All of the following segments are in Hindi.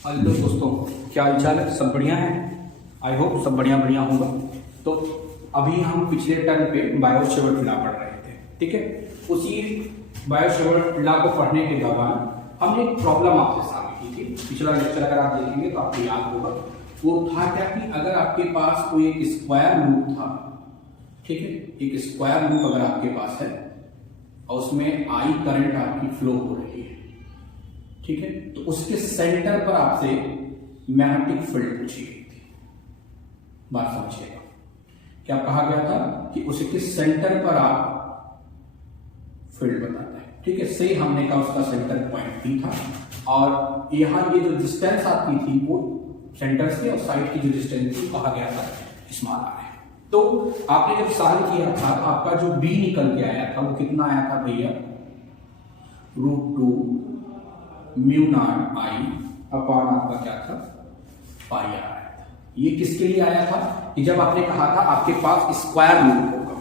हेलो दोस्तों, क्या हाल चाल है? सब बढ़िया है। आई होप सब बढ़िया बढ़िया होगा। तो अभी हम पिछले टर्म पे बायो-सेवर्ट लॉ पढ़ रहे थे, ठीक है। उसी बायो-सेवर्ट लॉ को पढ़ने के दौरान हमने एक प्रॉब्लम आपसे सामने की थी। पिछला लेक्चर अगर आप देखेंगे तो आपको याद होगा। वो था क्या कि अगर आपके पास कोई एक स्क्वायर लूप था, ठीक है, एक स्क्वायर लूप अगर आपके पास है और उसमें आई करंट आपकी फ्लो हो रही है, ठीक है, तो उसके सेंटर पर आपसे मैग्नेटिक फील्ड पूछी गई थी। बात समझिएगा, क्या कहा गया था कि उसके सेंटर पर आप फील्ड बताते हैं, ठीक है। सही, हमने कहा उसका सेंटर पॉइंट भी था और यहां ये जो डिस्टेंस आपकी थी वो सेंटर से और साइड की जो डिस्टेंस थी कहा गया था स्मॉल आर है। तो आपने जब सॉल्व किया था तो आपका जो बी निकल के आया था वो कितना आया था भैया? √2 म्यू नॉट आई अपॉन आपका क्या था? पाई आर आया था। ये किसके लिए आया था कि जब आपने कहा था आपके पास स्क्वायर लूप होगा,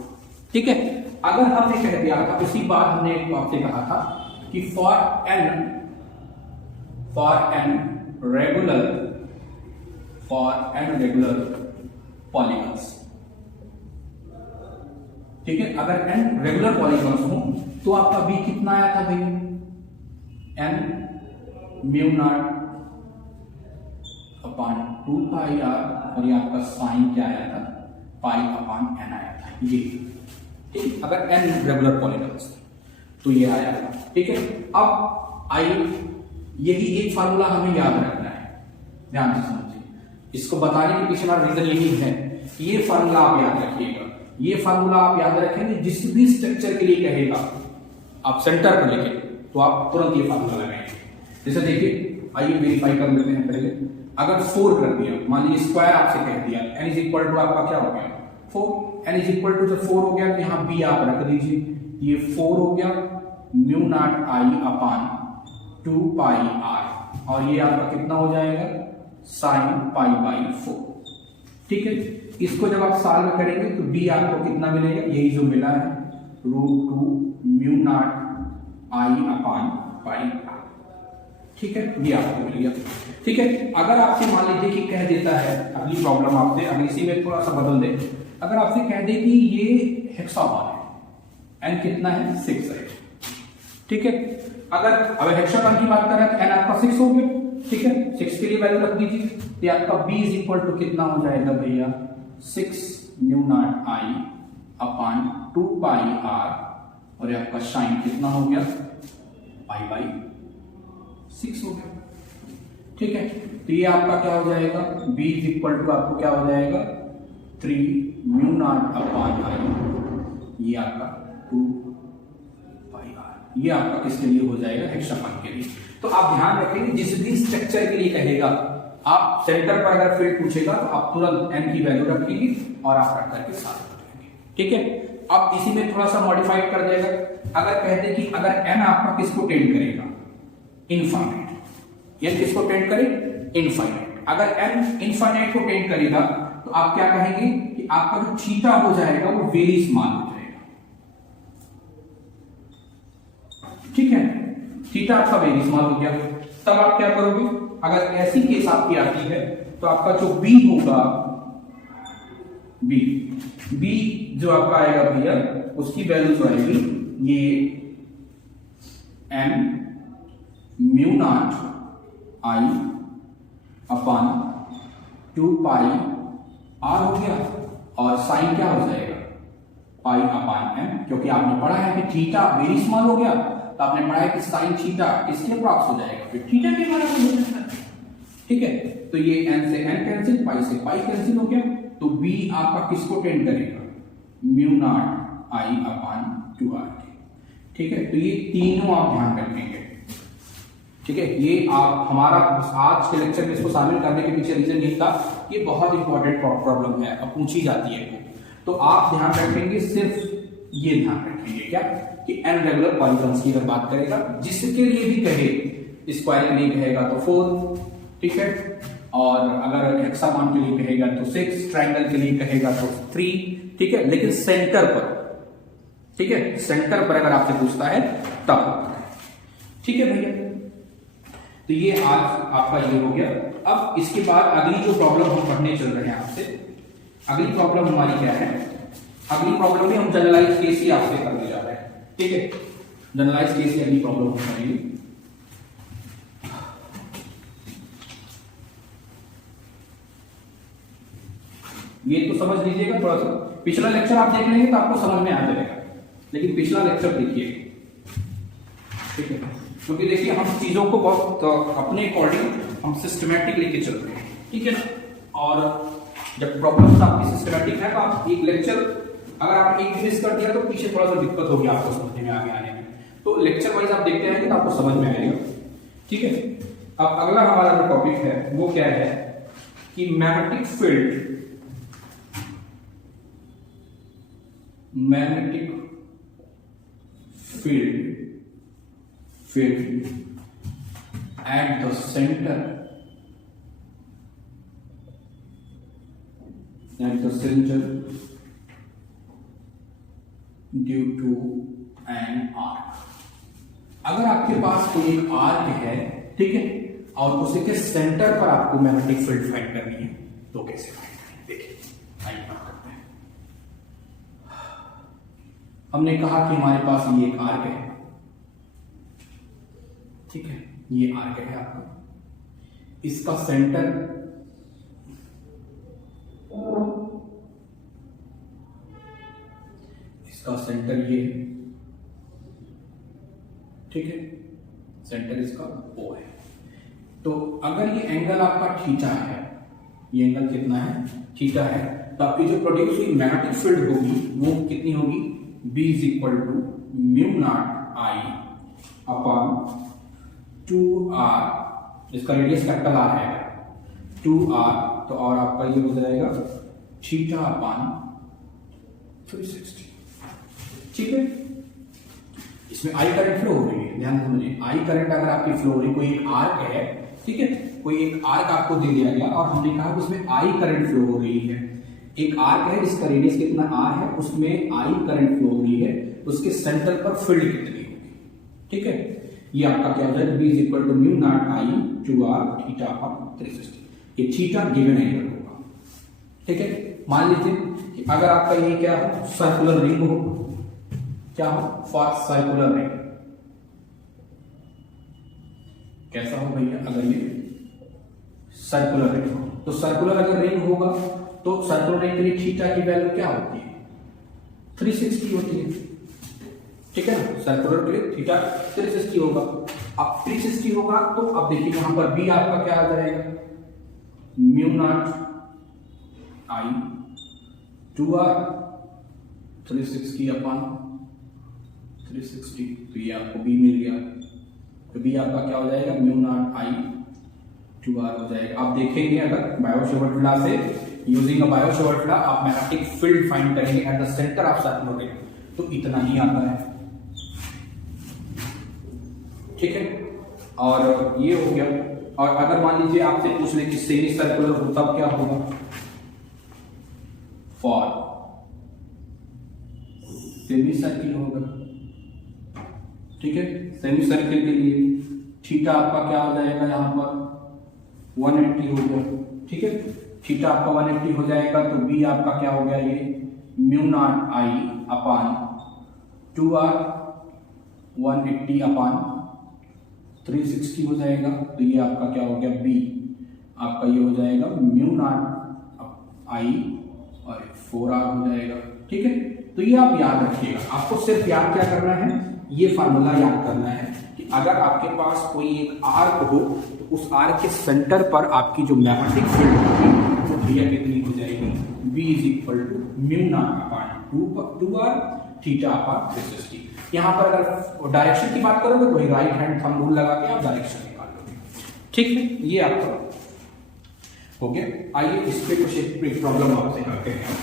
ठीक है। अगर हमने कह दिया था उसी बार हमने आपसे कहा था कि फॉर एन रेगुलर पॉलीगन्स, ठीक है। अगर एन रेगुलर पॉलीगन्स हो तो आपका बी कितना आया था भैया? N mu naught upon 2 pi R और ये आपका साइन क्या आया था? पाई अपॉन एन आया था, ये ठीक। अगर एन रेगुलर पॉलीगन्स तो ये आया था, ठीक है। अब यही एक फार्मूला हमें याद रखना है, ध्यान से समझिए। इसको बताने के पीछे हमारा रीजन यही है, ये फार्मूला आप याद रखिएगा। ये फार्मूला आप याद रखेंगे, जिस भी स्ट्रक्चर के लिए कहेगा आप सेंटर पर लेके तो आप तुरंत ये फार्मूला लगाएंगे। जैसे देखिए, आइए वेरीफाई कर लेते हैं पहले। अगर 4 कर दिया, मान लीजिए स्क्वायर आपसे कह दिया, n इज इक्वल टू आपका क्या हो गया? 4। n इज इक्वल टू जब 4 हो गया तो यहाँ b आप रख दीजिए, ये 4 हो गया mu naught I upon 2 pi R और ये आपका कितना हो जाएगा? साइन पाई बाई 4, ठीक है। इसको जब आप सॉल्व करेंगे तो b आपको कितना मिलेगा? यही जो मिला है, √2 mu naught I upon pi R, ठीक है। ये आपको मिल गया, ठीक है। अगर आपसे मान लीजिए कि कह देता है अगली प्रॉब्लम आपसे, अगर इसी में थोड़ा सा बदल दे, अगर आपसे कह दे कि ये हेक्सागन है, n कितना है? 6 है, ठीक है। अगर हेक्सागन की बात करें तो n आपका 6 हो गया, ठीक है। 6 के लिए वैल्यू रख दीजिए तो आपका b इज इक्वल टू कितना हो जाएगा भैया? 6 mu naught I upon 2 pi R और आपका साइन कितना हो गया? पाई बाई 6 हो गया, ठीक है। तो ये आपका क्या हो जाएगा? b इज इक्वल टू आपको क्या हो जाएगा? 3 म्यू नॉट अपॉन आई, ये आपका 2 पाई आर। ये आपका किसके लिए हो जाएगा? हेक्सागन के लिए। तो आप ध्यान रखेंगे, जिस भी स्ट्रक्चर के लिए कहेगा आप सेंटर पर अगर फील्ड पूछेगा तो आप तुरंत n की वैल्यू रखेंगे और आप रख करके सॉल्व करेंगे, ठीक है। अब इसी में थोड़ा सा मॉडिफाइड कर देगा। अगर कहते कि अगर n आपका किसको टेंड करेगा? इनफाइनाइट। n किसको टेंड करे? इनफाइनाइट। अगर n इनफाइनाइट को टेंड करेगा तो आप क्या कहेंगे कि आपका जो थीटा हो जाएगा वो वेरी स्मॉल हो जाएगा, ठीक है। थीटा आपका वेरी स्मॉल हो गया। तब आप क्या करोगे? अगर ऐसी केस आपकी आती है तो आपका जो b होगा, b जो आपका आएगा भैया, उसकी वैल्यू जो आएगी ये n mu naught I upon 2 pi R हो गया और साइन क्या हो जाएगा? पाई अपॉन m, क्योंकि आपने पढ़ा है कि थीटा वेरी स्मॉल हो गया तो आपने पढ़ा है कि साइन थीटा इसके अप्रॉक्स हो जाएगा, फिर थीटा के बारे में हो जाता है, ठीक है। तो ये n से n कैंसिल, पाई से पाई कैंसिल हो गया। तो b आपका किसको टेंड करेगा? Mu naught I upon 2r, ठीक है। तो ये तीनों आप ध्यान रखेंगे, ठीक है। ये आप हमारा आज के लेक्चर में इसको शामिल करने के पीछे रीजन ये था, ये बहुत इंपॉर्टेंट प्रॉब्लम है, अब पूछी जाती है वो। तो आप ध्यान रखेंगे, सिर्फ ये ध्यान रखेंगे क्या कि n रेगुलर पॉलीगन्स की अगर बात करेगा, जिसके लिए भी कहे, स्क्वायर के लिए कहेगा तो 4, ठीक है, और अगर हेक्सागन के लिए कहेगा तो 6, ट्रायंगल के लिए कहेगा तो 3, ठीक है। लेकिन सेंटर पर, ठीक है, सेंटर पर अगर आपसे पूछता है तब, ठीक है भैया। तो ये आज आपका ये हो गया। अब इसके बाद अगली जो प्रॉब्लम हम पढ़ने चल रहे हैं आपसे, अगली प्रॉब्लम हमारी क्या है, अगली प्रॉब्लम में हम जनरलाइज केस ही आपसे करने जा रहे हैं, ठीक है। जनरलाइज केस की अगली प्रॉब्लम हम करेंगे। ये तो समझ लीजिएगा थोड़ा सा, पिछला लेक्चर आप देख लेंगे तो आपको समझ में आ जाएगा, लेकिन पिछला लेक्चर देखिए, ठीक है। क्योंकि देखिए हम चीजों को बहुत अपने अकॉर्डिंग हम सिस्टमैटिक लेके चल रहे हैं, ठीक है ना। और जब प्रॉब्लम्स आपकी सिस्टमैटिक है तो आप एक लेक्चर अगर आप एक मिस कर दिया तो पीछे थोड़ा सा दिक्कत होगी आपको समझने में, आगे आने में। तो लेक्चर वाइज आप देखते रहेंगे तो आपको समझ में आएगा, ठीक है। अब अगला हमारा जो टॉपिक है वो क्या है कि magnetic field, magnetic field at the center due to an arc। अगर आपके पास कोई एक आर्क है, ठीक है, और उसी के सेंटर पर आपको मैग्नेटिक फील्ड फाइंड करनी है तो कैसे फाइंड करें, देखिए आइए बात करते हैं। हमने कहा कि हमारे पास ये एक आर्क है, ठीक है, ये आर्क है आपका, इसका सेंटर ये है, ठीक है, सेंटर इसका O है। तो अगर ये एंगल आपका थीटा है, ये एंगल कितना है, थीटा है, तो आपकी जो प्रोड्यूस हुई मैग्नेटिक फील्ड होगी वो कितनी होगी, B is equal to mu naught I upon 2r, इसका रेडियस कैपिटल R है, 2r, तो और आपका ये हो जाएगा थीटा अपॉन 360, ठीक है। इसमें आई करंट फ्लो हो रही है, ध्यान समझिए, आई करंट अगर आपकी फ्लो हो रही, कोई एक आर्क है, ठीक है, कोई एक आर्क आपको दे दिया गया और हमने कहा कि उसमें आई करंट फ्लो हो रही है। एक आर्क है जिसका रेडियस कितना r है, उसमें आई करंट फ्लो हो रही है, उसके सेंटर पर फील्ड कितनी होगी, ठीक है। ये आपका क्या हो जाएगा, B is equal to mu naught I 2r theta upon 360। ये थीटा गिवन एंगल होगा, ठीक है। मान लीजिए कि अगर आपका ये क्या हो, सर्कुलर रिंग हो, क्या हो, फॉर सर्कुलर रिंग, कैसा हो भैया, अगर ये सर्कुलर रिंग हो, तो सर्कुलर अगर रिंग होगा तो सर्कुलर रिंग के लिए थीटा की वैल्यू क्या होती है, 360 होती है, ठीक है ना। सर्कुलर के लिए थीटा 360 होगा। अब 360 होगा तो अब देखिए यहां पर B आपका क्या आ जाएगा, mu naught I 2r 360 upon 360, तो ये आपको B मिल गया। तो B आपका क्या हो जाएगा, म्यू नॉट I 2r हो जाएगा। आप देखेंगे अगर बायो-सेवर्ट लॉ से, यूजिंग अ बायो-सेवर्ट लॉ आप मैग्नेटिक फील्ड फाइंड करेंगे at the centre of circular ring, तो इतना ही आता है, ठीक है। और ये हो गया। और अगर मान लीजिए आपसे पूछ ले कि सेमी सर्कुलर हो तब क्या होगा, फॉर सेमी सर्किल होगा, ठीक है। सेमी सर्किल के लिए थीटा आपका क्या हो जाएगा, यहां पर 180 हो गया, ठीक है। थीटा आपका 180 हो जाएगा तो B आपका क्या हो गया, ये mu naught I upon 2r 180 upon 360 हो जाएगा। तो ये आपका क्या हो गया, B आपका ये हो जाएगा म्यू नॉट I और 4r हो जाएगा, ठीक है। तो ये आप याद रखिएगा, आपको सिर्फ याद क्या करना है, ये फार्मूला याद करना है कि अगर आपके पास कोई एक आर्क हो तो उस आर्क के सेंटर पर आपकी जो मैग्नेटिक फील्ड होगी वो भैया कितनी हो जाएगी, B is equal to mu naught upon 2r theta upon 360। यहाँ पर अगर डायरेक्शन की बात करोगे तो राइट हैंड थंब रूल लगा के आप डायरेक्शन निकाल लोगे, ठीक है। ये आपका हो गया। आइए इस पे कुछ एक प्रॉब्लम आपसे करते हैं।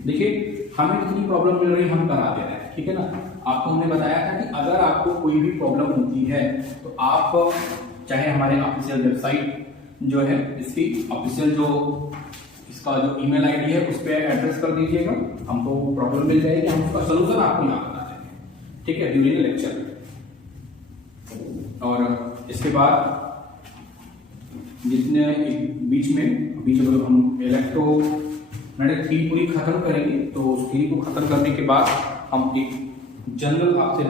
देखिए हमें कितनी प्रॉब्लम मिल रही है, हम करा दे रहे हैं, ठीक है ना। आपको हमने बताया था कि अगर आपको कोई भी प्रॉब्लम होती है तो आप चाहे हमारे ऑफिशियल वेबसाइट जो है, इसकी ऑफिशियल जो इसका जो ईमेल आईडी है उस पर एड्रेस कर दीजिएगा, हमको प्रॉब्लम मिल जाएगी, हम उसका सोल्यूशन आपको यहाँ बता देंगे, ठीक है, ड्यूरिंग लेक्चर। और इसके बाद जितने बीच में हम इलेक्ट्रोमैग्नेटिक फील्ड पूरी खत्म करेंगे, तो उस फील्ड को खत्म करने के बाद हम एक जनरल आपसे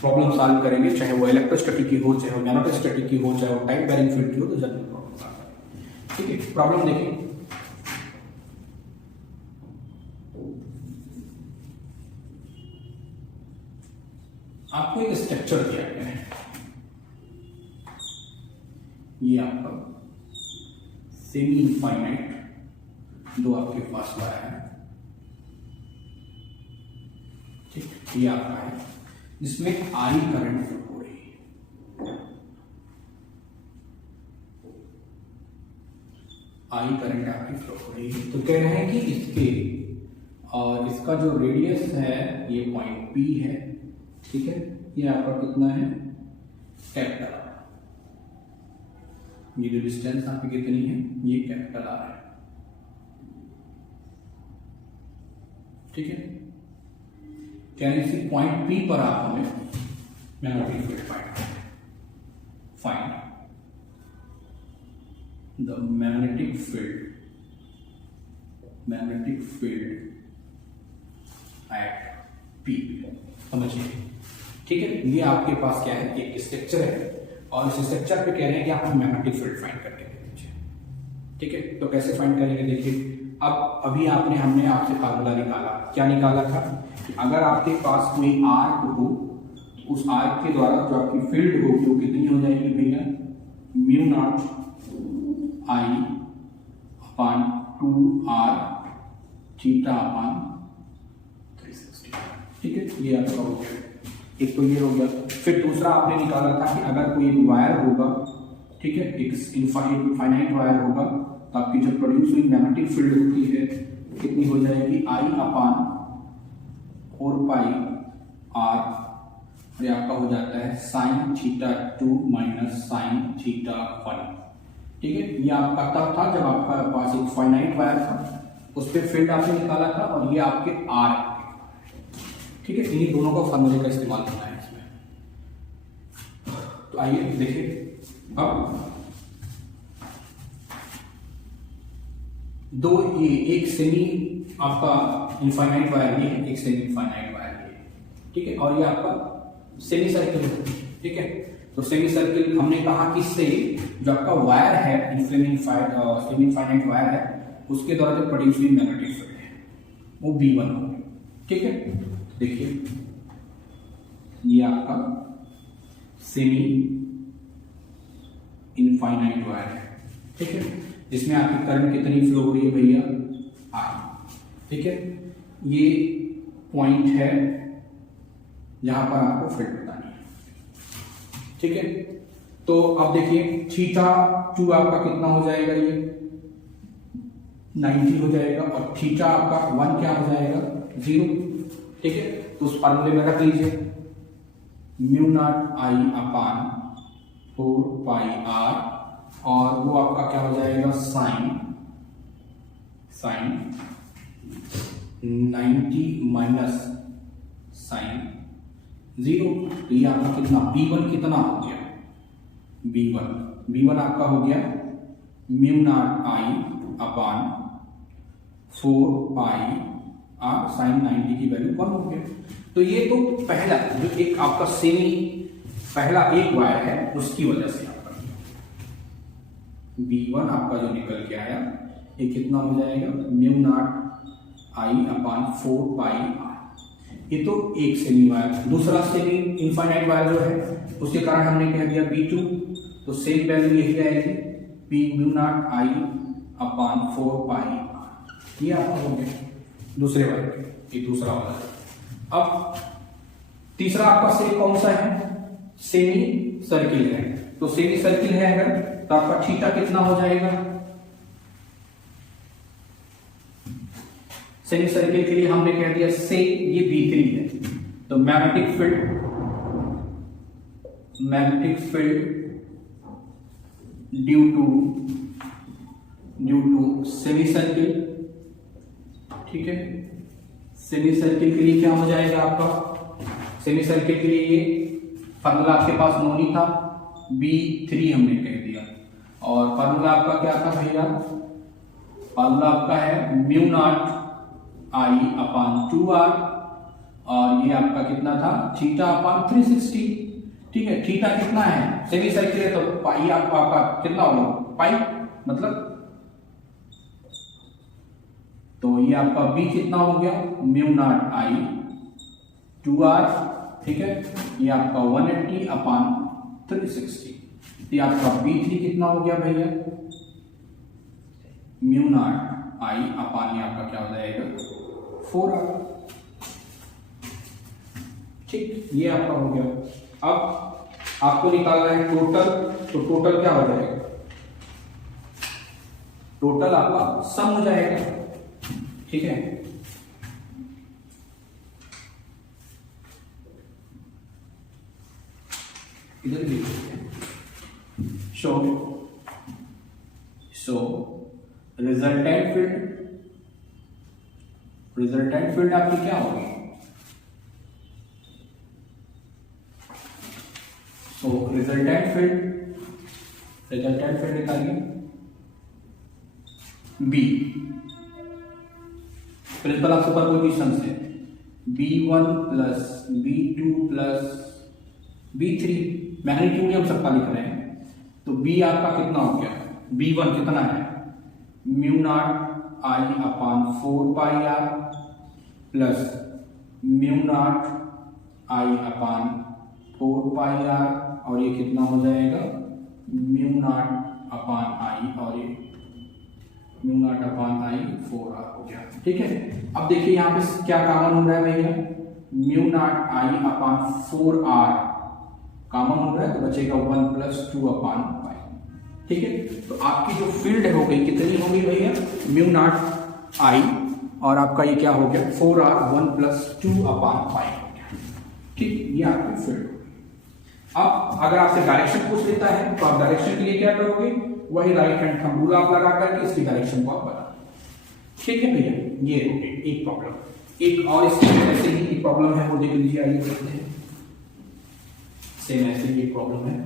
प्रॉब्लम सॉल्व करेंगे, चाहे वो इलेक्ट्रोस्टैटिक की हो, चाहे वो मैग्नेटोस्टैटिक की हो, चाहे वो टाइम वैरिंग फील्ड की हो, तो जनरल प्रॉब्लम सॉल्व करेंगे। ठीक है, प्रॉब्लम देखिए। आपको एक स्ट्रक्चर दिया गया है, ये आपका सेमी इनफाइनाइट दो आपके पास वायर है, ठीक, ये आपका है, जिसमें आई करंट फ्लो हो रही है, आई करंट आपकी फ्लो हो रही है। तो कह रहे हैं कि इसके और इसका जो रेडियस है ये पॉइंट पी है, ठीक है, ये आपका कितना है, कैपिटल, ये जो डिस्टेंस आपकी कितनी है, ये कैपिटल आर है, ठीक है। यानी इसी पॉइंट पी पर आप हमें magnetic field find the magnetic field at P, समझिए, ठीक है। ये आपके पास क्या है, एक स्ट्रक्चर है, और इस स्ट्रक्चर पे कह रहे हैं कि आप मैग्नेटिक फील्ड फाइंड करके दे दीजिए, ठीक है। तो कैसे फाइंड करेंगे, देखिए, अब अभी हमने आपसे फार्मूला निकाला, क्या निकाला था कि अगर आपके पास कोई आर्क हो, उस आर्क के द्वारा जो आपकी फील्ड होगी वो कितनी हो जाएगी भैया, mu naught I upon 2r theta upon 360, ठीक है। ये आपका हो गया, एक तो ये हो गया। फिर दूसरा आपने निकाला था कि अगर कोई एक वायर होगा, ठीक है, एक इनफाइनाइट वायर होगा, तो आपकी जो प्रोड्यूस हुई मैग्नेटिक फील्ड होती है कितनी हो जाएगी, आई अपान 4 पाई आर, और ये आपका हो जाता है sine theta 2 minus sine theta 1, ठीक है। ये आपका तब था जब आपका पास एक फाइनाइट वायर था, उस पर फील्ड आपने निकाला था, और ये आपके आर, ठीक है। इन्हीं दोनों का फार्मूले का इस्तेमाल करना है इसमें। तो आइए देखिए, अब दो, ये एक सेमी आपका इनफाइनाइट वायर ये है, एक सेमी इनफाइनाइट वायर ये, ठीक है, और ये आपका सेमी सर्किल है, ठीक है। तो सेमी सर्किल हमने कहा कि से जो आपका वायर है, सेमी इनफाइनाइट वायर है, उसके द्वारा जो प्रोड्यूस हुई मैग्नेटिक फील्ड है वो V1 होगी, ठीक है। देखिए, ये आपका सेमी इनफाइनाइट वायर है, ठीक है, जिसमें आपकी करंट कितनी फ्लो हो रही है भैया, आई, ठीक है। ये पॉइंट है जहां पर आपको फील्ड बतानी है, ठीक है। तो अब देखिए, थीटा 2 आपका कितना हो जाएगा, ये 90 हो जाएगा, और थीटा आपका 1 क्या हो जाएगा, 0, ठीक है। तो उस फार्मूले में रख लीजिए, mu naught I upon 4 pi R, और वो आपका क्या हो जाएगा, साइन 90 माइनस साइन 0, तो ये आपका कितना, B1 कितना हो गया, B1 आपका हो गया mu naught I upon 4 pi R, sine 90 की वैल्यू 1 हो गया। तो ये तो पहला जो एक आपका सेमी पहला एक वायर है, उसकी वजह से आपका B1 आपका जो निकल के आया, ये कितना हो जाएगा, mu naught I upon 4 pi R. ये तो एक सेमी वायर। दूसरा सेमी इनफाइनाइट वायर जो है, उसके कारण हमने कह दिया B2, तो सेम वैल्यू यही आएगी, P mu naught I upon 4 pi R. ये आपका हो गया दूसरे वायर के, ये दूसरा वाला। अब तीसरा आपका सेम कौन सा है, सेमी सर्किल है। तो सेमी सर्किल है अगर, तो आपका थीटा कितना हो जाएगा, सेमी सर्किल के लिए हमने कह दिया से ये B3 है, तो magnetic field due to semi circle, ठीक है। सेमी सर्किल के लिए क्या हो जाएगा आपका सेमी सर्किल के लिए ये फार्मूला आपके पास नोन ही था, B3 हमने कह दिया। और फार्मूला आपका क्या था भैया, फार्मूला आपका है mu naught I upon 2r, और ये आपका कितना था, थीटा अपान 360। ठीक है, थीटा कितना है, सेमी सर्किल है तो पाई आपका कितना होगा, पाई मतलब, तो ये आपका b कितना हो गया, म्यू नॉट आई 2r। ठीक है, ये आपका 180 अपान 360। ये आपका B3 कितना हो गया भैया, म्यू नॉट आई अपान ये आपका क्या हो जाएगा 4r। ठीक, ये आपका हो गया। अब आपको निकालना है टोटल, तो टोटल क्या हो जाएगा, टोटल आपका सम हो जाएगा। ठीक है, इधर भी शो रिजल्टेंट फील्ड आपकी क्या होगी, सो रिजल्टेंट फील्ड निकालिए बी, प्रिंसिपल ऑफ सुपरपोजिशन से B1 plus B2 plus B3, magnitude हम सबका लिख रहे हैं, तो B आपका कितना हो गया, B1 कितना है, mu naught I upon 4 pi R plus mu naught I upon 4 pi R, और ये कितना हो जाएगा, म्यू नॉट अपान आई, और ये म्यू नॉट अपान आई 4r हो गया। ठीक है, अब देखिए यहाँ पे क्या कॉमन हो रहा है भैया, mu naught I upon 4r common हो रहा है, तो बचेगा 1 प्लस 2 अपान पाई। ठीक है, तो आपकी जो फील्ड हो गई कितनी हो गई भैया, म्यू नॉट आई और आपका ये क्या हो गया 4r 1 प्लस 2 अपान पाई हो गया। ठीक, ये आपकी फील्ड हो गई। अब अगर आपसे डायरेक्शन पूछ लेता है तो आप डायरेक्शन के लिए क्या करोगे, वही राइट हैंड थंब रूल आप लगा करके इसकी डायरेक्शन को आप बता। ठीक है भैया, ये हो गई एक प्रॉब्लम। एक और इसमें ऐसे ही एक प्रॉब्लम है, वो देख लीजिए, आइए देखते हैं। सेम ऐसे ही एक प्रॉब्लम है,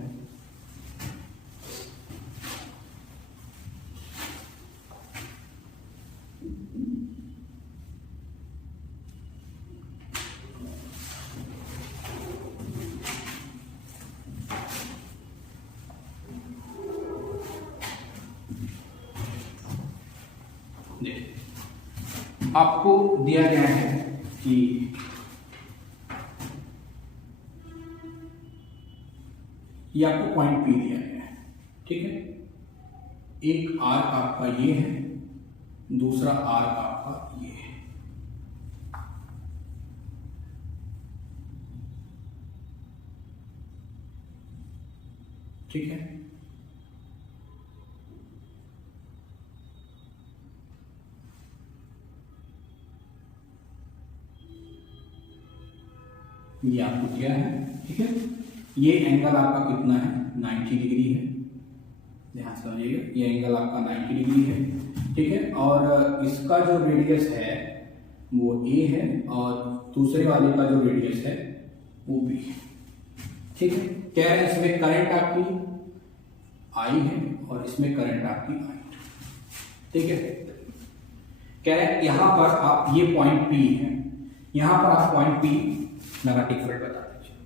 आपको दिया गया है कि ये आपको पॉइंट P दिया गया है। ठीक है, एक आर्क आपका ये है, दूसरा आर्क आपका ये है। ठीक है, ये आपको दिया है। ठीक है, ये एंगल आपका कितना है, 90 डिग्री है, ध्यान से समझिएगा, ये एंगल आपका 90 डिग्री है। ठीक है, और इसका जो रेडियस है वो A है, और दूसरे वाले का जो रेडियस है वो B है। ठीक है, कह रहे हैं इसमें करंट आपकी I है और इसमें करंट आपकी I है। ठीक है, कह रहे हैं यहां पर आप ये पॉइंट P है, यहां पर आप पॉइंट P नेगेटिव फील्ड बता दीजिए।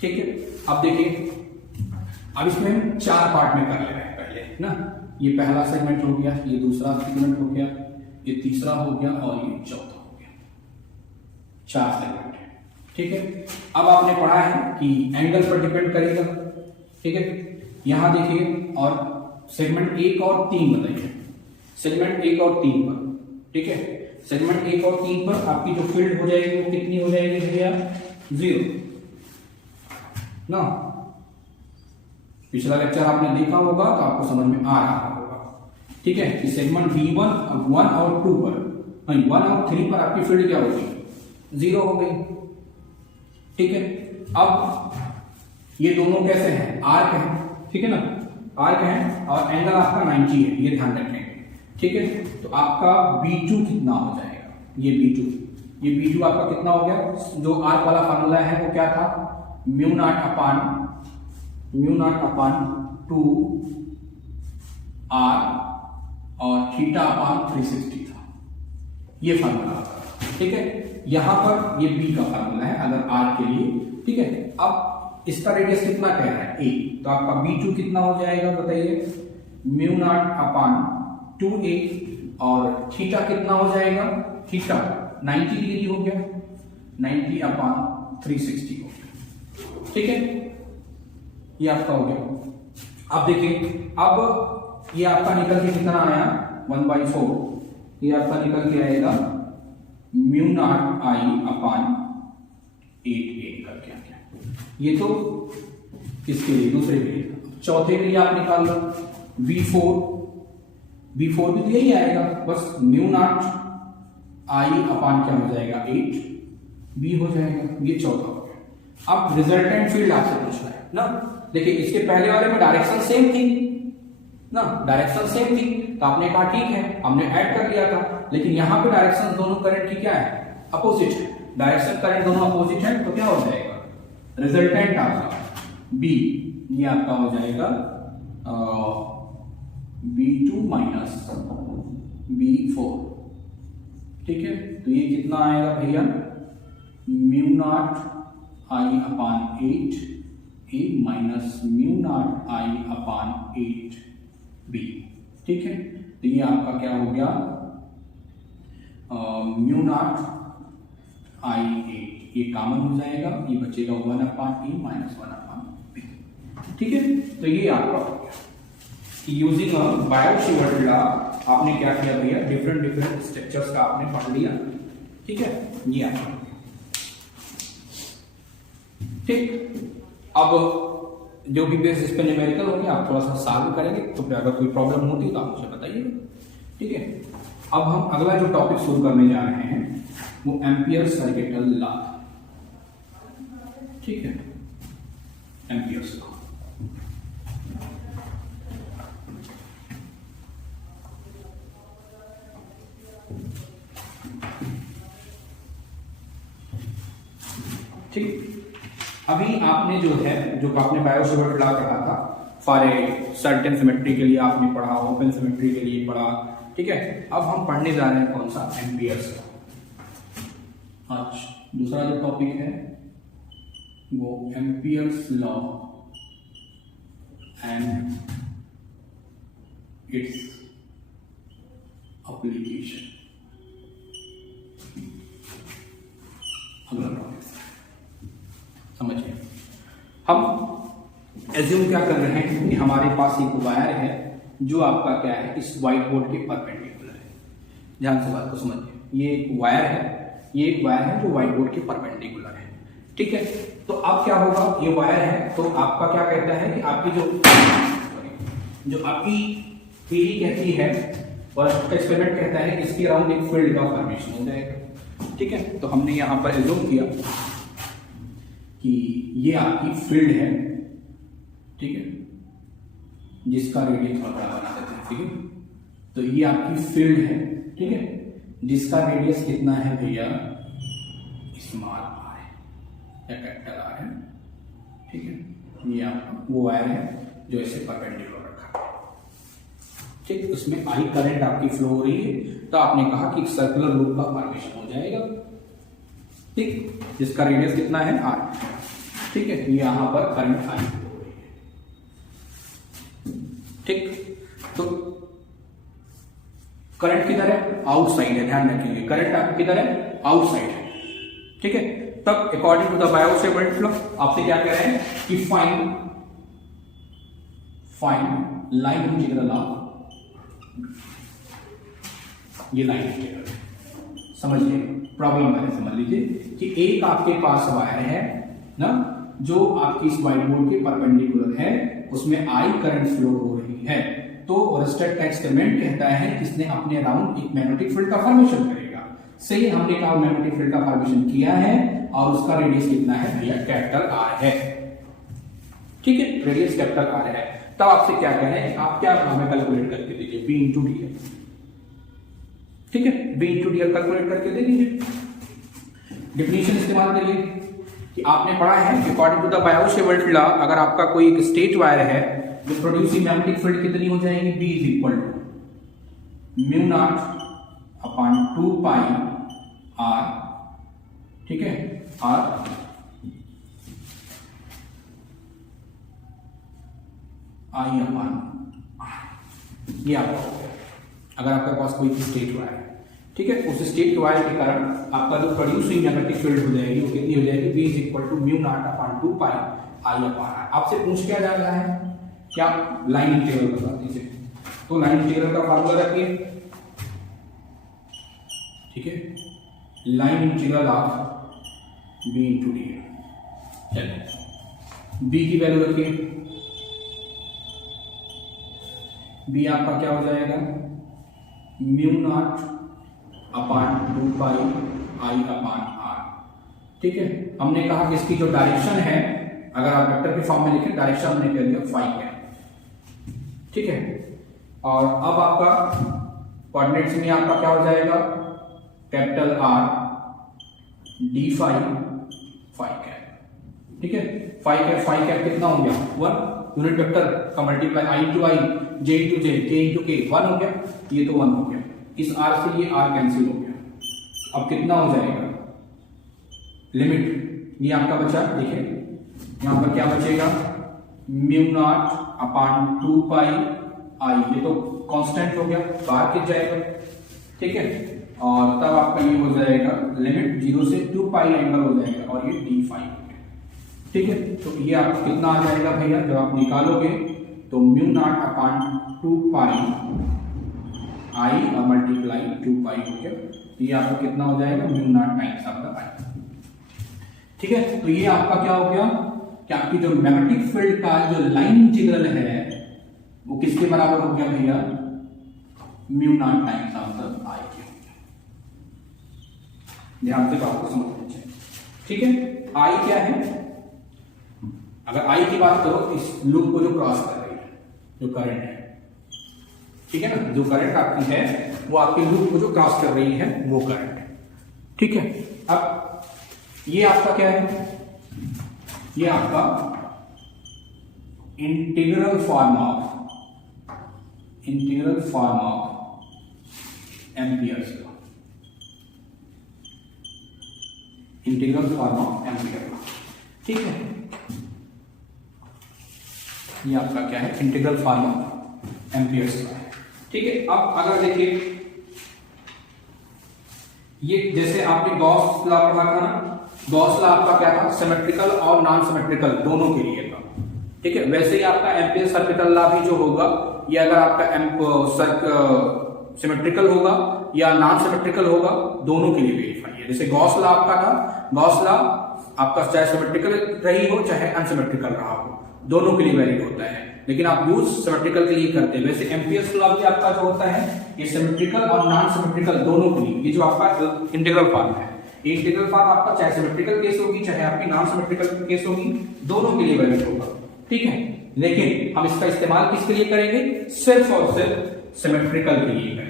ठीक है, अब देखिए, अब इसमें हम 4 पार्ट में कर ले रहे हैं पहले ना, ये पहला सेगमेंट हो गया, ये दूसरा सेगमेंट हो गया, ये तीसरा हो गया, और ये चौथा हो गया। 4 सेगमेंट है। ठीक है, अब आपने पढ़ा है कि एंगल पर डिपेंड करेगा। ठीक है, यहां देखिए, और सेगमेंट 1 और 3 बताइए, सेगमेंट 1 और 3 पर। ठीक है, सेगमेंट 1 और 3 पर आपकी जो फील्ड हो जाएगी वो कितनी हो जाएगी भैया, 0 ना। पिछला लेक्चर आपने देखा होगा तो आपको समझ में आ रहा होगा। ठीक है, कि सेगमेंट B1 1 और 2 पर, नहीं 1 और 3 पर आपकी फील्ड क्या होगी, 0 हो गई। ठीक है, अब ये दोनों कैसे हैं, आर्क है। ठीक है ना, आर्क है और एंगल आपका 90 है, ये ध्यान रखेंगे। ठीक है, तो आपका B2 कितना हो जाएगा, ये B2 ये B2 आपका कितना हो गया, जो आर्क वाला फार्मूला है वो क्या था, म्यू नॉट अपान 2 R और थीटा अपान 360 था, ये फार्मूला आपका, ठीक है। यहां पर ये B का फार्मूला है अगर R के लिए, ठीक है। अब इसका रेडियस कितना कह रहा है A, तो आपका B2 कितना हो जाएगा बताइए, म्यू नॉट अपान 2A और थीटा कितना हो जाएगा, थीटा 90 डिग्री हो गया, 90 अपान 360 हो गया, ठीक है। ये आपका हो गया। अब देखिए, अब ये आपका निकल के कितना आया 1/4, ये आपका निकल के आएगा mu naught I upon 8A निकल के आ गया। ये तो किसके लिए, दूसरे के लिए। चौथे के लिए आप निकाल लो V4 भी तो यही आएगा, बस म्यू नॉट I अपान क्या हो जाएगा 8B हो जाएगा, ये चौथा हो गया। अब रिजल्टेंट फील्ड आपसे पूछ रहा है ना, देखिए इसके पहले वाले में डायरेक्शन सेम थी ना, डायरेक्शन सेम थी, तो आपने कहा ठीक है, हमने ऐड कर लिया था, लेकिन यहां पे डायरेक्शन दोनों करंट की क्या है, अपोजिट है, डायरेक्शन करंट दोनों अपोजिट है, तो क्या हो जाएगा रिजल्टेंट आपका B, ये आपका हो जाएगा B2 माइनस B4, ठीक है। तो ये कितना आएगा भैया, mu naught I upon 8A minus mu naught I upon 8B, ठीक है। तो ये आपका क्या हो गया, म्यू नॉट I 8, ये कॉमन हो जाएगा, ये बचेगा 1 अपान E माइनस 1 अपान B, ठीक है। तो ये आपका हो गया। यूजिंग बायो-सेवर्ट लॉ आपने क्या किया भैया, डिफरेंट स्ट्रक्चर्स का आपने पढ़ लिया, ठीक है। ये आपका ठीक। अब जो भी बेस इस पे न्यूमेरिकल होंगे आप थोड़ा सा सॉल्व करेंगे, तो फिर अगर कोई प्रॉब्लम होती है तो आप मुझे बताइएगा, ठीक है। अब हम अगला जो टॉपिक शुरू करने जा रहे हैं वो एम्पियर सर्किटल लॉ, ठीक है, एम्पियर्स लॉ। ठीक, अभी आपने जो है, जो आपने बायो-सेवर्ट लॉ पढ़ा था फॉर ए सर्टेन सिमेट्री के लिए आपने पढ़ा, ओपन सिमेट्री के लिए पढ़ा, ठीक है। अब हम पढ़ने जा रहे हैं कौन सा, एम्पियर्स लॉ। अच्छा, दूसरा जो टॉपिक है वो Ampere's law and its application, अगला टॉपिक समझिए। हम एज्यूम क्या कर रहे हैं कि हमारे पास एक वायर है जो आपका क्या है, इस व्हाइट बोर्ड के परपेंडिकुलर है, ध्यान से बात को समझिए। ये एक वायर है, ये एक वायर है जो व्हाइट बोर्ड के परपेंडिकुलर है, ठीक है। तो अब क्या होगा, ये वायर है तो आपका क्या कहता है कि आपकी जो आपकी थ्योरी कहती है और एक्सपेरिमेंट कहता है इसके अराउंड एक फील्ड का फॉर्मेशन हो जाएगा, ठीक है। तो हमने यहां पर एज्यूम किया कि ये आपकी फील्ड है, ठीक है, जिसका रेडियस थोड़ा बड़ा बना देते हैं, ठीक है। तो ये आपकी फील्ड है, ठीक है, जिसका रेडियस कितना है भैया, स्मॉल r है या कैपिटल R है, ठीक है। ये आपका वो वायर है जो ऐसे परपेंडिकुलर रखा है, ठीक। उसमें I करंट आपकी फ्लो हो रही है, तो आपने कहा कि सर्कुलर लूप का फॉर्मेशन हो जाएगा, ठीक, जिसका रेडियस कितना है R, ठीक है। यहां पर करंट I हो रही है, ठीक। तो करंट किधर है, आउटसाइड है, ध्यान रखेंगे, करंट आपको किधर है, आउटसाइड है, ठीक है। तब according to the Biot Savart law आपसे क्या कह रहे हैं कि फाइंड लाइन इंटीग्रल ऑफ, ये लाइन इंटीग्रल समझिए, प्रॉब्लम है, समझ लीजिए कि एक आपके पास वायर है ना, जो आपकी इस व्हाइट बोर्ड के परपेंडिकुलर है, उसमें I करंट फ्लो हो रही है, तो ओरस्टेड का एक्सपेरिमेंट कहता है कि इसने अपने अराउंड एक मैग्नेटिक फील्ड का फॉर्मेशन करेगा। सही, हमने कहा मैग्नेटिक फील्ड का फॉर्मेशन किया है और उसका रेडियस कितना है भैया, कैपिटल R है, ठीक है, रेडियस कैपिटल R है। तब आपसे क्या कह रहे हैं, आप क्या हमें कैलकुलेट करके दीजिए, B into dl, ठीक है, B into dl कैलकुलेट करके दे दीजिए। डिफिनीशन इस्तेमाल करिए कि आपने पढ़ा है कि according to the Biot Savart law अगर आपका कोई एक स्टेट वायर है जो प्रोड्यूसिंग मैग्नेटिक फील्ड कितनी हो जाएगी, B is equal to mu naught upon 2 pi r, ठीक है, r I अपॉन r। ये आपका हो गया अगर आपके पास कोई स्टेट वायर है, ठीक है। उस स्टेट वायर के कारण आपका जो प्रोड्यूसिंग मैग्नेटिक फील्ड हो जाएगी वो कितनी हो जाएगी, B is equal to mu naught upon 2 pi I upon r। आपसे पूछ क्या जा रहा है, क्या लाइन इंटीग्रल बता दीजिए, तो लाइन इंटीग्रल का फार्मूला रखिए, ठीक है, line integral of B into D. चलिए B की वैल्यू रखिए, B आपका क्या हो जाएगा, mu naught upon 2 pi I upon r, ठीक है। हमने कहा कि इसकी जो डायरेक्शन है अगर आप वेक्टर के फॉर्म में लिखें, डायरेक्शन हमने कह दिया फाई है, ठीक है। और अब आपका कोऑर्डिनेट्स में आपका क्या हो जाएगा, capital R D phi phi cap, ठीक है। फाई कैप कितना हो गया, 1 यूनिट वेक्टर का multiply I into I, J into J, K into K, 1 हो गया, ये तो 1 हो गया, इस R से ये R कैंसिल हो गया। अब कितना हो जाएगा, लिमिट ये आपका बचा, देखिए यहां पर क्या बचेगा, mu naught upon 2 pi I, ये तो कांस्टेंट हो गया, बाहर खिंच जाएगा, ठीक है। और तब आपका ये हो जाएगा लिमिट 0 से 2 पाई एंगल हो जाएगा और ये डी फाई हो गया, ठीक है। तो ये आपको कितना आ जाएगा भैया, जब आप निकालोगे तो mu naught upon 2 pi I और मल्टीप्लाई 2 पाई हो गया, ये आपको कितना हो जाएगा, म्यू नॉट टाइम्स आपका पाई, ठीक है। तो ये आपका क्या हो गया कि आपकी जो मैग्नेटिक फील्ड का जो लाइन इंटीग्रल है वो किसके बराबर हो गया भैया, mu naught times of the I K. ध्यान से बात को समझना चाहिए, ठीक है। आई क्या है, अगर आई की बात करो इस लूप को जो क्रॉस कर रही है, जो करंट है, ठीक है ना, जो करंट आपकी है वो आपके लूप को जो क्रॉस कर रही है वो करंट है, ठीक है। अब ये आपका क्या है, ये आपका integral form of ampere's law, integral form of ampere law, ठीक है। ये आपका क्या है, integral form of ampere's law, ठीक है। अब अगर देखिए ये जैसे आपने गॉस लॉ पढ़ा था ना, गॉस लॉ आपका क्या था, सिमेट्रिकल और नॉन सिमेट्रिकल दोनों के लिए था, ठीक है। वैसे ही आपका एम्पियर सर्किटल लॉ भी जो होगा ये अगर आपका सिमेट्रिकल होगा या नॉन सिमेट्रिकल होगा दोनों के लिए वेरीफाई है। जैसे गॉस लॉ आपका था, गॉस लॉ आपका चाहे सिमेट्रिकल रही हो चाहे अनसिमेट्रिकल रहा हो, दोनों के लिए वैलिड होता है, लेकिन आप यूज सिमेट्रिकल के लिए करते हैं। वैसे एम्पियर्स लॉ भी आपका जो होता है ये सिमेट्रिकल और नॉन सिमेट्रिकल दोनों के लिए, ये जो आपका इंटीग्रल फॉर्म है, ये इंटीग्रल फॉर्म आपका चाहे सिमेट्रिकल केस होगी चाहे आपकी नॉन सिमेट्रिकल केस होगी, दोनों के लिए वैलिड होगा, ठीक है। लेकिन हम इसका इस्तेमाल किसके लिए करेंगे, सिर्फ और सिर्फ सिमेट्रिकल के लिए करेंगे।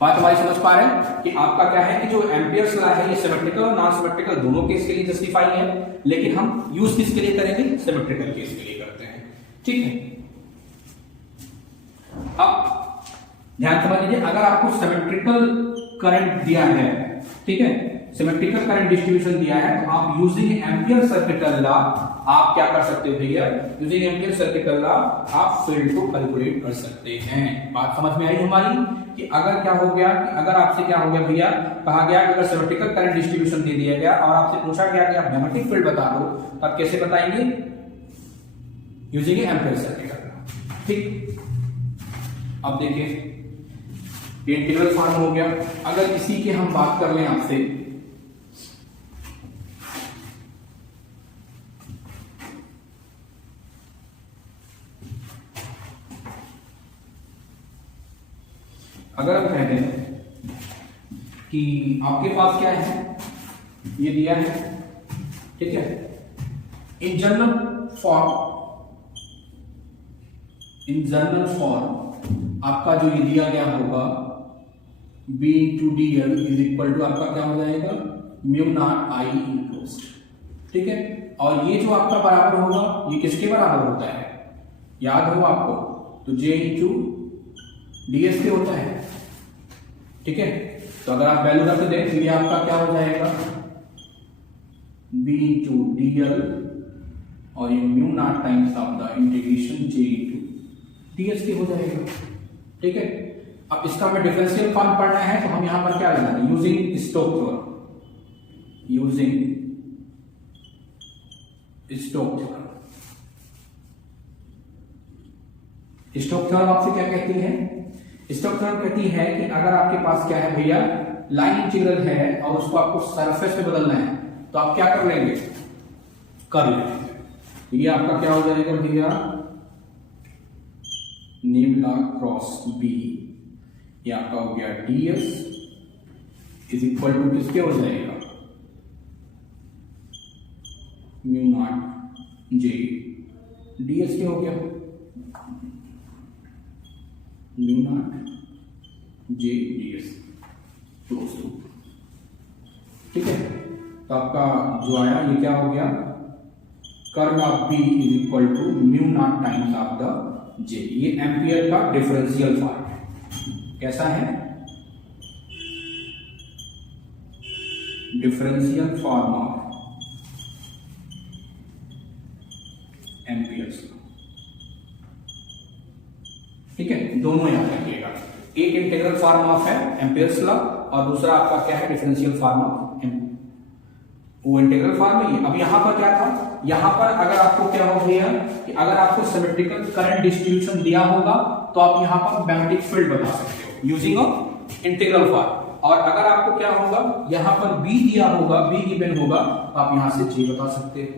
बात हमारी समझ पा रहे हैं कि आपका क्या है कि जो एम्पियर्स लॉ है ये सिमेट्रिकल और नॉन सिमेट्रिकल दोनों केस के लिए जस्टिफाई है, लेकिन हम यूज किसके लिए करेंगे, सिमेट्रिकल केस के लिए करते हैं, ठीक है। अब ध्यान समझ लीजिए, अगर आपको सिमेट्रिकल करंट दिया है, ठीक है, सिमेट्रिकल करंट डिस्ट्रीब्यूशन दिया है, तो आप यूजिंग एम्पियर सर्किटल लॉ आप क्या कर सकते हो भैया, यूजिंग एम्पियर सर्किटल लॉ आप फील्ड को कैलकुलेट कर सकते हैं। बात समझ में आई हमारी कि अगर क्या हो गया कि अगर आपसे क्या हो गया भैया, कहा गया कि अगर सिमेट्रिकल करंट डिस्ट्रीब्यूशन दे दिया गया और आपसे पूछा गया कि आप मैग्नेटिक फील्ड बता दो, तो आप कैसे बताएंगे, यूजिंग एम्पियर सर्किटल लॉ, ठीक। अब देखिए ये इंटीग्रल फॉर्म हो गया। अगर इसी की हम बात कर लें आपसे, अगर हम कहते हैं कि आपके पास क्या है, ये दिया है, ठीक है, इन जनरल फॉर्म आपका जो ये दिया गया होगा B into D L is equal to आपका क्या हो जाएगा, म्यू नॉट आई इनक्लोज्ड, ठीक है। और ये जो आपका बराबर होगा ये किसके बराबर होता है, याद हो आपको, तो जे इंटू डीएस के होता है, ठीक है। तो अगर आप वैल्यू रख दें तो ये आपका क्या हो जाएगा, बी इंटू डीएल और ये mu naught times of the integration J into DS के हो जाएगा, ठीक है। अब इसका हमें डिफरेंशियल फॉर्म पढ़ना है तो हम यहां पर क्या लगाएंगे, using Stokes theorem, using Stokes theorem. Stokes theorem आपसे क्या कहती है, स्टोक्स थ्योरम कहती है कि अगर आपके पास क्या है भैया, लाइन इंटीग्रल है और उसको आपको सरफेस पे बदलना है तो आप क्या कर लेंगे, कर लेंगे। तो ये आपका क्या हो जाएगा भैया, निबला क्रॉस बी, ये आपका हो गया ds इज इक्वल टू किसके हो जाएगा, म्यू नॉट जे ds के हो गया, mu naught J ds close to, ठीक है। तो आपका जो आया ये क्या हो गया, curl of B is equal to mu naught times of the J. ये एम्पियर का डिफरेंशियल फॉर्म है, कैसा है, डिफरेंशियल फॉर्म ऑफ एम्पियर्स, ठीक है। दोनों याद रखिएगा, एक इंटीग्रल फॉर्म ऑफ है एम्पियर्स लॉ और दूसरा आपका क्या है, डिफरेंशियल फॉर्म ऑफ वो इंटीग्रल फॉर्म है। अब यहां पर क्या था, यहां पर अगर आपको क्या हो गया कि अगर आपको सिमेट्रिकल करंट डिस्ट्रीब्यूशन दिया होगा तो आप यहां पर मैग्नेटिक फील्ड बता सकते हो यूजिंग अ इंटीग्रल फॉर्म। और अगर आपको क्या होगा, यहां पर बी दिया होगा, बी गिवन होगा तो आप यहां से जी बता सकते हो,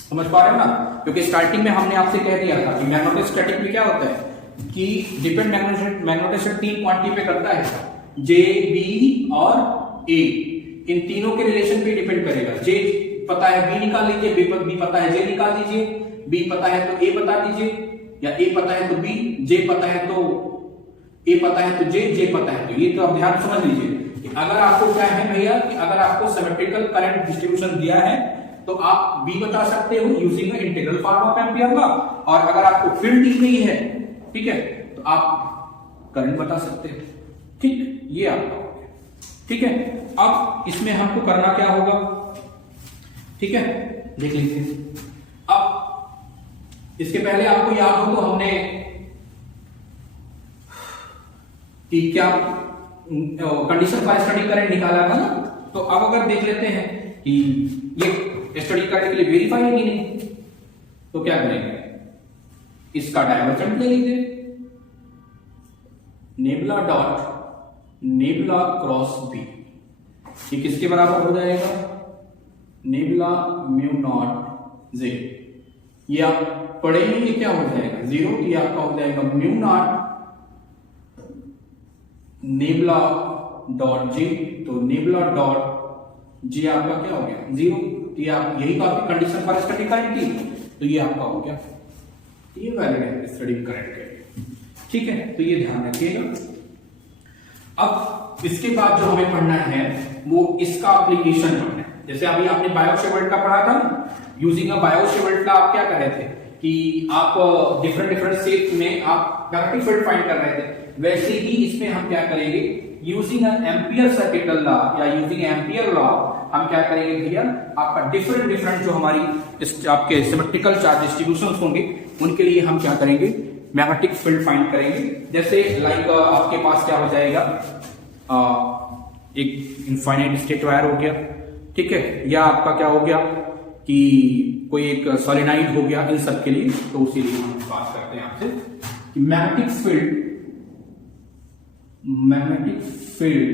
समझ पा रहे हो ना। क्योंकि स्टार्टिंग में हमने आपसे कह दिया था कि मैग्नेटोस्टैटिक में क्या होता है कि डिपेंड मैग्नेटोस्टैटिक तीन क्वांटिटी पे करता है, जे बी और ए, इन तीनों के रिलेशन पे डिपेंड करेगा। जे पता है बी निकाल लीजिए, बी पता है जे निकाल दीजिए, बी पता है तो ए बता दीजिए, या ए पता है तो बी, जे पता है तो ए पता है तो जे पता है तो ये। तो आप ध्यान समझ लीजिए कि अगर आपको क्या है भैया कि अगर आपको सिमेट्रिकल करंट डिस्ट्रीब्यूशन दिया है तो आप बी बता सकते हो using integral form of ampere law, और अगर आपको फील्ड दी गई है, ठीक है, तो आप करंट बता सकते हो, ठीक। ये आपका हो गया, ठीक है। अब इसमें हमको करना क्या होगा, ठीक है, देख लीजिए। अब इसके पहले आपको याद हो तो हमने कि क्या कंडीशन फॉर स्टडी करंट निकाला था ना, तो अब अगर देख लेते हैं कि ये स्टडी करने के लिए वेरीफाई है कि नहीं, तो क्या करेंगे, इसका डाइवर्जेंट ले लीजिए, nabla dot nabla cross B, ये किसके बराबर हो जाएगा, नेबुला म्यू नॉट जे। ये आप पढ़ेंगे ये क्या हो जाएगा, जीरो, ये आपका हो जाएगा mu not nebula dot J, तो नेबुला डॉट जे आपका क्या हो गया, जीरो। तो ये आप यही तो आपकी कंडीशन फॉर स्टडी करंट थी, तो ये आपका हो गया, ये वैलिड है स्टडी करंट के लिए, ठीक है। तो ये ध्यान रखिएगा। अब इसके बाद जो हमें पढ़ना है वो इसका एप्लीकेशन पढ़ना है। जैसे अभी आपने बायो-सेवर्ट का पढ़ा था ना, यूजिंग अ बायो-सेवर्ट का आप क्या कर रहे थे कि आप डिफरेंट शेप में आप मैग्नेटिक फील्ड फाइंड कर रहे थे, वैसे ही इसमें हम क्या करेंगे, using an Ampere circuital law या यूजिंग एम्पियर लॉ हम क्या करेंगे भैया, आपका डिफरेंट जो हमारी आपके सिमेट्रिकल चार्ज डिस्ट्रीब्यूशंस होंगे उनके लिए हम क्या करेंगे, मैग्नेटिक फील्ड फाइंड करेंगे। जैसे लाइक आपके पास क्या हो जाएगा, एक इनफाइनाइट स्टेट वायर हो गया, ठीक है, या आपका क्या हो गया कि कोई एक सोलेनॉइड हो गया, इन सब के लिए। तो उसी लिए हम बात करते हैं आपसे कि magnetic field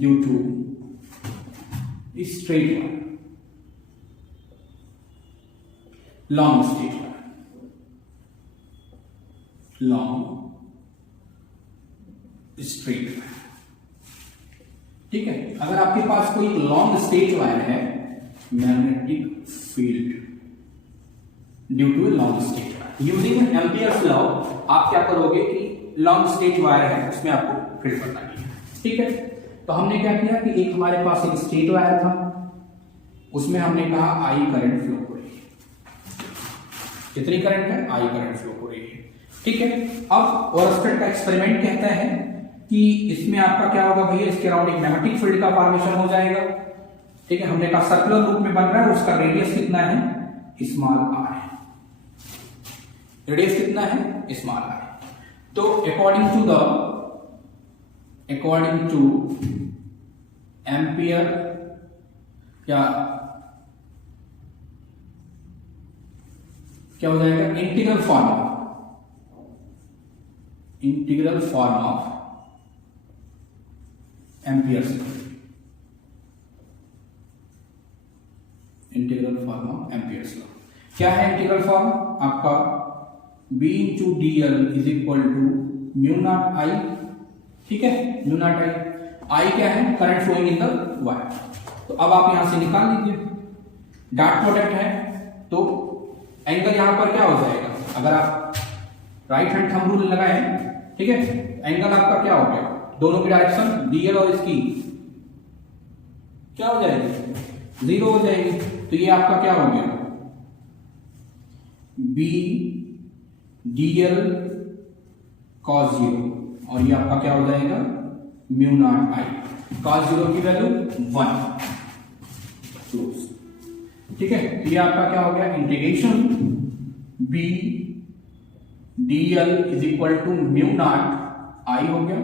due to straight wire, long straight wire, long straight wire, ठीक है। अगर आपके पास कोई लॉन्ग स्ट्रेट वायर है, magnetic field due to long straight wire, using Ampere's law आप क्या करोगे कि लॉन्ग स्ट्रेट वायर है उसमें आपको फील्ड बतानी है, ठीक है। तो तो हमने क्या किया कि एक हमारे पास एक स्टेट वायर था, उसमें हमने कहा आई करंट फ्लो हो रही है, कितनी करंट है, आई करंट फ्लो हो रही है, ठीक है। अब ओरस्टेड का एक्सपेरिमेंट कहता है कि इसमें आपका क्या होगा भैया, इसके अराउंड एक मैग्नेटिक फील्ड का फॉर्मेशन हो जाएगा, ठीक है। हमने कहा सर्कुलर लूप में बन रहा है, उसका रेडियस कितना है, स्मॉल आर है, रेडियस कितना है, स्मॉल आर। तो अकॉर्डिंग टू एम्पियर क्या हो जाएगा, integral form of ampere's law, integral form of ampere's law क्या है, इंटीग्रल फॉर्म आपका B into DL is equal to mu naught I, ठीक है, म्यू नॉट आई क्या है, current flowing in the wire. तो अब आप यहां से निकाल लीजिए, डॉट प्रोडक्ट है तो एंगल यहां पर क्या हो जाएगा, अगर आप राइट हैंड थंब रूल लगाए, ठीक है, एंगल आपका क्या हो गया, दोनों की डायरेक्शन DL और इसकी क्या हो जाएगी, 0 हो जाएगी। तो ये आपका क्या हो गया, B DL cos 0, और ये आपका क्या हो जाएगा, म्यू नॉट आई, cos 0 की वैल्यू 1, ठीक है। तो ये आपका क्या हो गया, integration B DL is equal to mu naught I हो गया,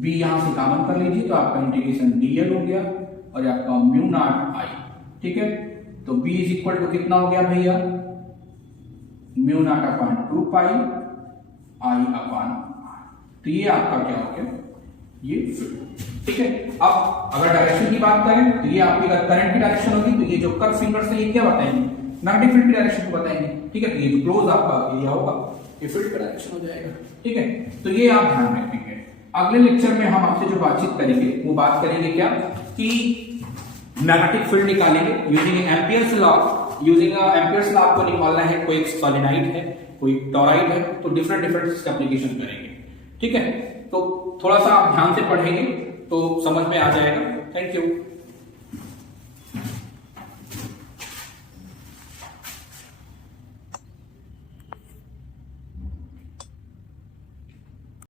B यहां से कॉमन कर लीजिए तो आपका इंटीग्रेशन DL हो गया और आपका म्यू नॉट आई, ठीक है। तो B इज इक्वल टू कितना हो गया भैया, mu naught upon 2 pi I upon R. तो ये आपका क्या हो गया, ये ठीक है। अब अगर डायरेक्शन की बात करें तो ये आपकी अगर करंट की डायरेक्शन होगी तो ये जो कर्व फिंगर्स है ये क्या बताएंगे, मैग्नेटिक फील्ड की डायरेक्शन को बताएंगे, ठीक है। तो ये जो क्लोज आपका एरिया होगा ये फील्ड का डायरेक्शन हो जाएगा, ठीक है। तो ये आप ध्यान रखेंगे। अगले लेक्चर में हम आपसे जो बातचीत करेंगे वो बात करेंगे क्या, कि मैग्नेटिक फील्ड निकालेंगे using Ampere's law. Using Ampere's law आपको निकालना है, कोई एक सॉलिनॉइड है, कोई टॉरॉइड है, तो डिफरेंट इसके एप्लीकेशन करेंगे, ठीक है। तो थोड़ा सा आप ध्यान से पढ़ेंगे तो समझ में आ जाएगा। Thank you.